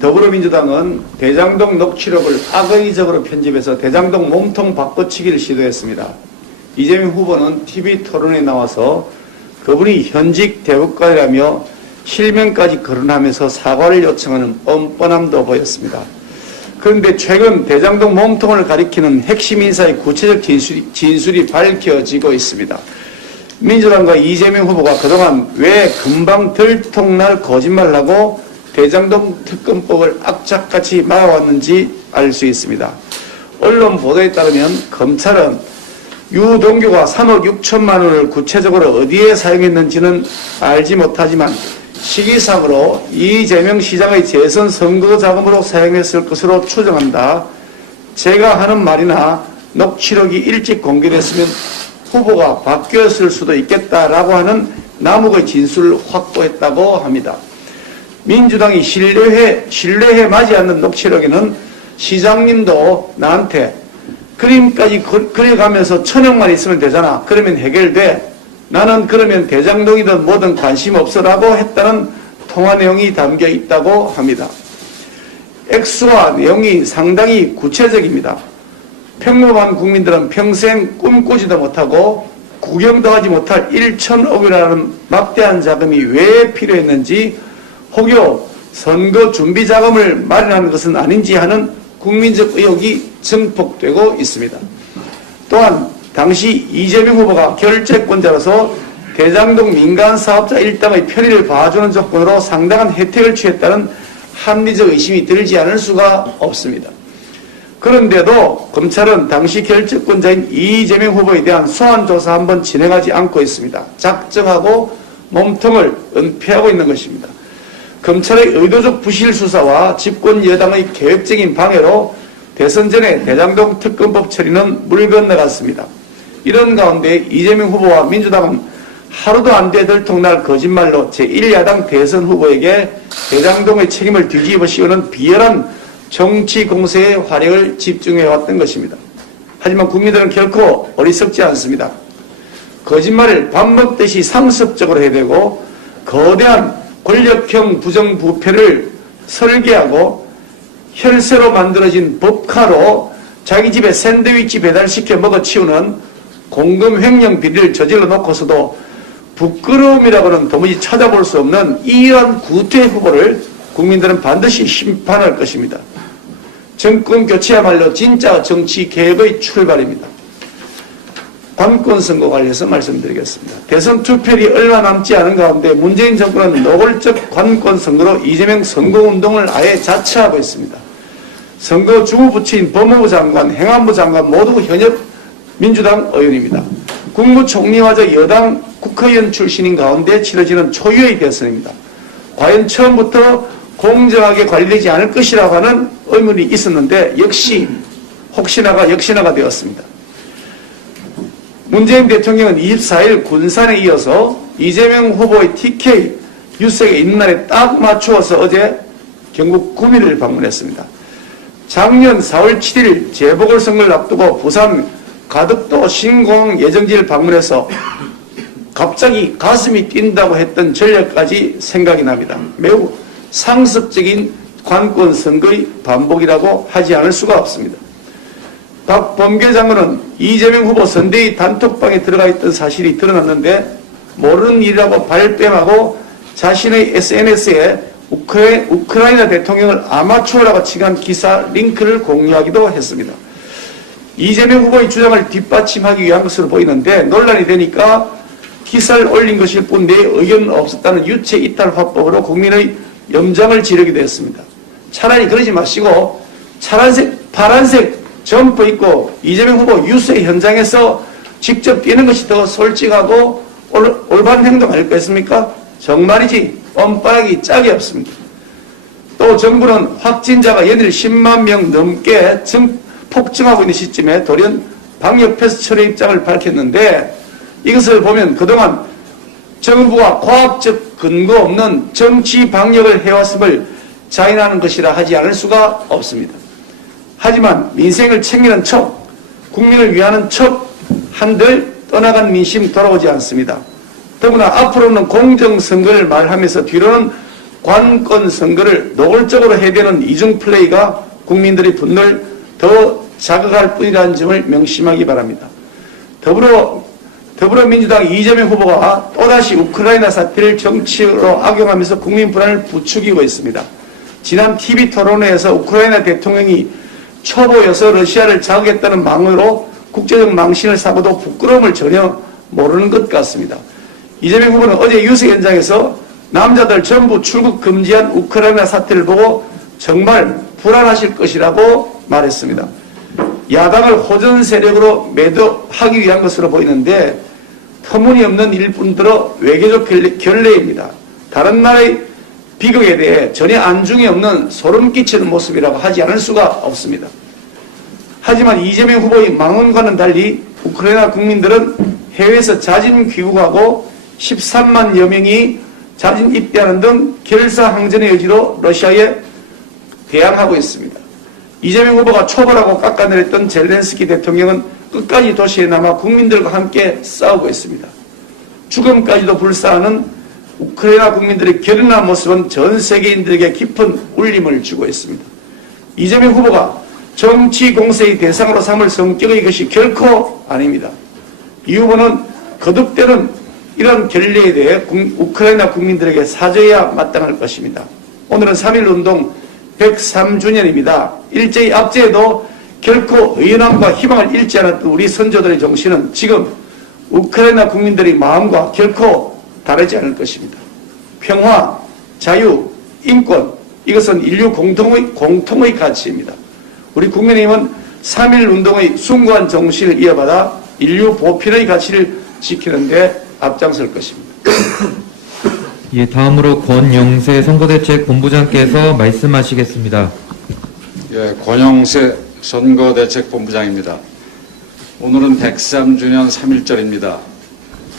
더불어민주당은 대장동 녹취록을 악의적으로 편집해서 대장동 몸통 바꿔치기를 시도했습니다. 이재명 후보는 TV 토론에 나와서 그분이 현직 대법관이라며 실명까지 거론하면서 사과를 요청하는 뻔뻔함도 보였습니다. 그런데 최근 대장동 몸통을 가리키는 핵심 인사의 구체적 진술이 밝혀지고 있습니다. 민주당과 이재명 후보가 그동안 왜 금방 들통날 거짓말을 하고 대장동 특검법을 악착같이 막아왔는지 알 수 있습니다. 언론 보도에 따르면 검찰은 유동규가 3억 6천만 원을 구체적으로 어디에 사용했는지는 알지 못하지만 시기상으로 이재명 시장의 재선 선거 자금으로 사용했을 것으로 추정한다. 제가 하는 말이나 녹취록이 일찍 공개됐으면 후보가 바뀌었을 수도 있겠다라고 하는 남욱의 진술을 확보했다고 합니다. 민주당이 신뢰해 마지 않는 녹취록에는 시장님도 나한테 그림까지 그려가면서 천억만 있으면 되잖아. 그러면 해결돼. 나는 그러면 대장동이든 뭐든 관심 없어라고 했다는 통화 내용이 담겨 있다고 합니다. 액수와 내용이 상당히 구체적입니다. 평범한 국민들은 평생 꿈꾸지도 못하고 구경도 하지 못할 1천억이라는 막대한 자금이 왜 필요했는지 혹여 선거 준비 자금을 마련하는 것은 아닌지 하는 국민적 의혹이 증폭되고 있습니다. 또한 당시 이재명 후보가 결재권자로서 대장동 민간사업자 일당의 편의를 봐주는 조건으로 상당한 혜택을 취했다는 합리적 의심이 들지 않을 수가 없습니다. 그런데도 검찰은 당시 결재권자인 이재명 후보에 대한 소환조사 한번 진행하지 않고 있습니다. 작정하고 몸통을 은폐하고 있는 것입니다. 검찰의 의도적 부실 수사와 집권 여당의 계획적인 방해로 대선 전에 대장동 특검법 처리는 물 건너갔습니다. 이런 가운데 이재명 후보와 민주당은 하루도 안 돼 들통날 거짓말로 제1야당 대선 후보에게 대장동의 책임을 뒤집어 씌우는 비열한 정치 공세의 활약을 집중해왔던 것입니다. 하지만 국민들은 결코 어리석지 않습니다. 거짓말을 밥 먹듯이 상습적으로 해대고 거대한 권력형 부정부패를 설계하고 혈세로 만들어진 법카로 자기 집에 샌드위치 배달시켜 먹어치우는 공금 횡령 비리를 저질러 놓고서도 부끄러움이라고는 도무지 찾아볼 수 없는 이러한 구태 후보를 국민들은 반드시 심판할 것입니다. 정권 교체야말로 진짜 정치 개혁의 출발입니다. 관권 선거 관련해서 말씀드리겠습니다. 대선 투표율이 얼마 남지 않은 가운데 문재인 정권은 노골적 관권 선거로 이재명 선거운동을 아예 자처하고 있습니다. 선거 주무부처인 법무부 장관, 행안부 장관 모두 현역 민주당 의원입니다. 국무총리와저 여당 국회의원 출신인 가운데 치러지는 초유의 대선입니다. 과연 처음부터 공정하게 관리되지 않을 것이라고 하는 의문이 있었는데 역시 혹시나가 역시나가 되었습니다. 문재인 대통령은 24일 군산에 이어서 이재명 후보의 TK 유색에 있는 날에 딱 맞추어서 어제 경북 구미를 방문했습니다. 작년 4월 7일 재보궐선거를 앞두고 부산 가덕도 신공항 예정지를 방문해서 갑자기 가슴이 뛴다고 했던 전략까지 생각이 납니다. 매우 상습적인 관권 선거의 반복이라고 하지 않을 수가 없습니다. 박범계 장관은 이재명 후보 선대위 단톡방에 들어가 있던 사실이 드러났는데 모르는 일이라고 발뺌하고 자신의 SNS에 우크라이나 대통령을 아마추어라고 칭한 기사 링크를 공유하기도 했습니다. 이재명 후보의 주장을 뒷받침하기 위한 것으로 보이는데 논란이 되니까 기사를 올린 것일 뿐 내 의견은 없었다는 유체 이탈 화법으로 국민의 염장을 지르기도 했습니다. 차라리 그러지 마시고 파란색 점퍼 입고 이재명 후보 유세 현장에서 직접 뛰는 것이 더 솔직하고 올바른 행동 아닐겠습니까? 정말이지 뻔뻔하기 짝이 없습니다. 또 정부는 확진자가 연일 10만 명 넘게 폭증하고 있는 시점에 돌연 방역 패스 철회 입장을 밝혔는데 이것을 보면 그동안 정부가 과학적 근거 없는 정치 방역을 해왔음을 자인하는 것이라 하지 않을 수가 없습니다. 하지만 민생을 챙기는 척, 국민을 위하는 척 한들 떠나간 민심 돌아오지 않습니다. 더구나 앞으로는 공정선거를 말하면서 뒤로는 관권 선거를 노골적으로 해대는 이중 플레이가 국민들의 분노를 더 자극할 뿐이라는 점을 명심하기 바랍니다. 더불어민주당 이재명 후보가 또다시 우크라이나 사태를 정치로 악용하면서 국민 불안을 부추기고 있습니다. 지난 TV 토론회에서 우크라이나 대통령이 초보여서 러시아를 자극했다는 망으로 국제적 망신을 사고도 부끄러움을 전혀 모르는 것 같습니다. 이재명 후보는 어제 유세 현장에서 남자들 전부 출국 금지한 우크라이나 사태를 보고 정말 불안하실 것이라고 말했습니다. 야당을 호전 세력으로 매도하기 위한 것으로 보이는데 터무니없는 일뿐더러 외교적 결례입니다. 다른 나라의 비극에 대해 전혀 안중에 없는 소름 끼치는 모습이라고 하지 않을 수가 없습니다. 하지만 이재명 후보의 망언과는 달리 우크라이나 국민들은 해외에서 자진 귀국하고 13만여 명이 자진 입대하는 등 결사항전의 의지로 러시아에 대항하고 있습니다. 이재명 후보가 초벌하고 깎아내렸던 젤렌스키 대통령은 끝까지 도시에 남아 국민들과 함께 싸우고 있습니다. 죽음까지도 불사하는 우크라이나 국민들의 결연한 모습은 전 세계인들에게 깊은 울림을 주고 있습니다. 이재명 후보가 정치 공세의 대상으로 삼을 성격의 것이 결코 아닙니다. 이 후보는 거듭되는 이런 결례에 대해 우크라이나 국민들에게 사죄해야 마땅할 것입니다. 오늘은 3.1운동 103주년입니다. 일제히 압제에도 결코 의연함과 희망을 잃지 않았던 우리 선조들의 정신은 지금 우크라이나 국민들의 마음과 결코 다르지 않을 것입니다. 평화, 자유, 인권, 이것은 인류 공통의 가치입니다. 우리 국민의힘은 3.1운동의 숭고한 정신을 이어받아 인류 보편의 가치를 지키는 데 앞장설 것입니다. 예, 다음으로 권영세 선거대책본부장께서 말씀하시겠습니다. 예, 권영세 선거대책본부장입니다. 오늘은 103주년 3.1절입니다.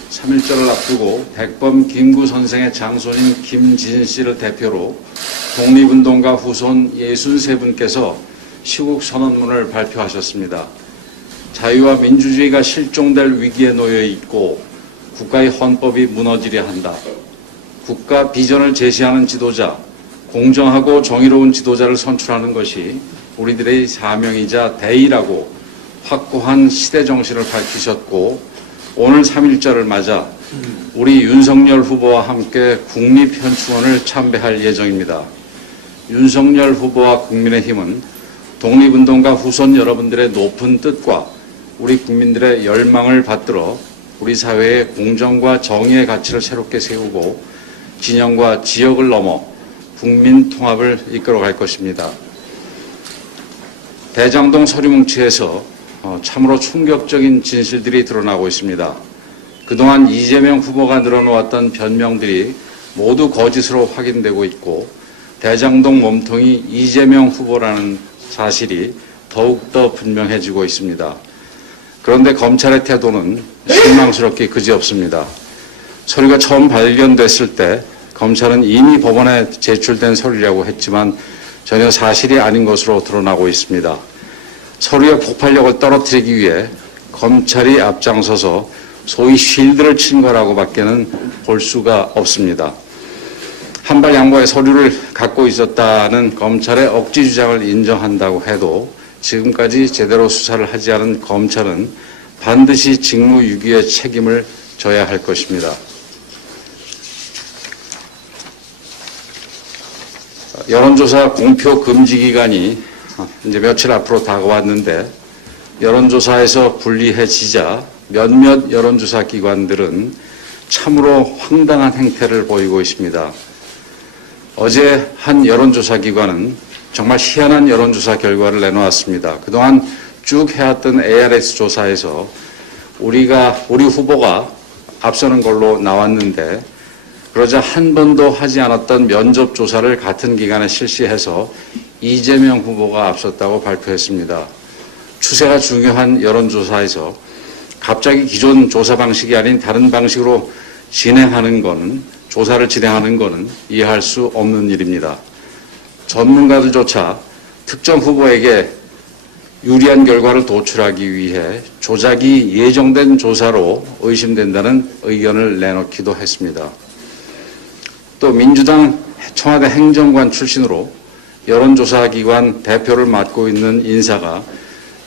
3.1절을 앞두고 백범 김구 선생의 장손인 김진 씨를 대표로 독립운동가 후손 63분께서 시국선언문을 발표하셨습니다. 자유와 민주주의가 실종될 위기에 놓여 있고 국가의 헌법이 무너지려 한다. 국가 비전을 제시하는 지도자, 공정하고 정의로운 지도자를 선출하는 것이 우리들의 사명이자 대의라고 확고한 시대 정신을 밝히셨고, 오늘 3.1절을 맞아 우리 윤석열 후보와 함께 국립현충원을 참배할 예정입니다. 윤석열 후보와 국민의힘은 독립운동가 후손 여러분들의 높은 뜻과 우리 국민들의 열망을 받들어 우리 사회의 공정과 정의의 가치를 새롭게 세우고 진영과 지역을 넘어 국민 통합을 이끌어갈 것입니다. 대장동 서류 뭉치에서 참으로 충격적인 진실들이 드러나고 있습니다. 그동안 이재명 후보가 늘어놓았던 변명들이 모두 거짓으로 확인되고 있고 대장동 몸통이 이재명 후보라는 사실이 더욱더 분명해지고 있습니다. 그런데 검찰의 태도는 실망스럽게 그지없습니다. 서류가 처음 발견됐을 때 검찰은 이미 법원에 제출된 서류라고 했지만 전혀 사실이 아닌 것으로 드러나고 있습니다. 서류의 폭발력을 떨어뜨리기 위해 검찰이 앞장서서 소위 쉴드를 친 거라고 밖에는 볼 수가 없습니다. 한발 양보의 서류를 갖고 있었다는 검찰의 억지 주장을 인정한다고 해도 지금까지 제대로 수사를 하지 않은 검찰은 반드시 직무유기의 책임을 져야 할 것입니다. 여론조사 공표 금지 기간이 이제 며칠 앞으로 다가왔는데 여론조사에서 불리해지자 몇몇 여론조사 기관들은 참으로 황당한 행태를 보이고 있습니다. 어제 한 여론조사 기관은 정말 희한한 여론조사 결과를 내놓았습니다. 그동안 쭉 해왔던 ARS 조사에서 우리 후보가 앞서는 걸로 나왔는데 그러자 한 번도 하지 않았던 면접 조사를 같은 기간에 실시해서 이재명 후보가 앞섰다고 발표했습니다. 추세가 중요한 여론조사에서 갑자기 기존 조사 방식이 아닌 다른 방식으로 조사를 진행하는 것은 이해할 수 없는 일입니다. 전문가들조차 특정 후보에게 유리한 결과를 도출하기 위해 조작이 예정된 조사로 의심된다는 의견을 내놓기도 했습니다. 또 민주당 청와대 행정관 출신으로 여론조사기관 대표를 맡고 있는 인사가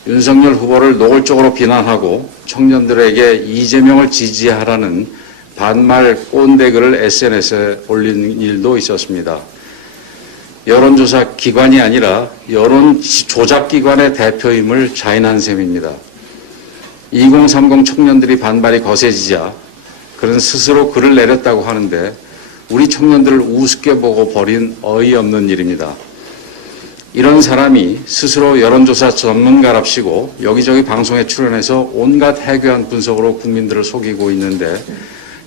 윤석열 후보를 노골적으로 비난하고 청년들에게 이재명을 지지하라는 반말 꼰대 글을 SNS에 올린 일도 있었습니다. 여론조사 기관이 아니라 여론 조작기관의 대표임을 자인한 셈입니다. 2030 청년들이 반발이 거세지자 그는 스스로 글을 내렸다고 하는데 우리 청년들을 우습게 보고 벌인 어이없는 일입니다. 이런 사람이 스스로 여론조사 전문가랍시고 여기저기 방송에 출연해서 온갖 해괴한 분석으로 국민들을 속이고 있는데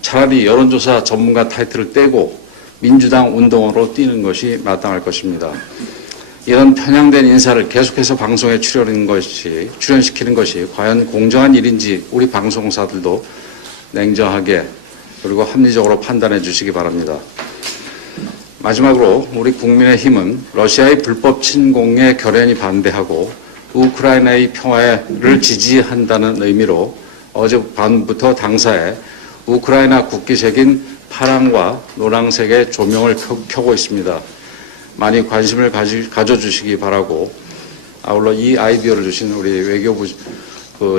차라리 여론조사 전문가 타이틀을 떼고 민주당 운동으로 뛰는 것이 마땅할 것입니다. 이런 편향된 인사를 계속해서 방송에 출연시키는 것이 과연 공정한 일인지 우리 방송사들도 냉정하게 그리고 합리적으로 판단해 주시기 바랍니다. 마지막으로 우리 국민의힘은 러시아의 불법 침공에 결연히 반대하고 우크라이나의 평화를 지지한다는 의미로 어젯밤부터 당사에 우크라이나 국기색인 파랑과 노란색의 조명을 켜고 있습니다. 많이 관심을 가져주시기 바라고 아울러 이 아이디어를 주신 우리 외교부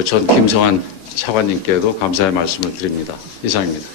전 김성한 차관님께도 감사의 말씀을 드립니다. 이상입니다.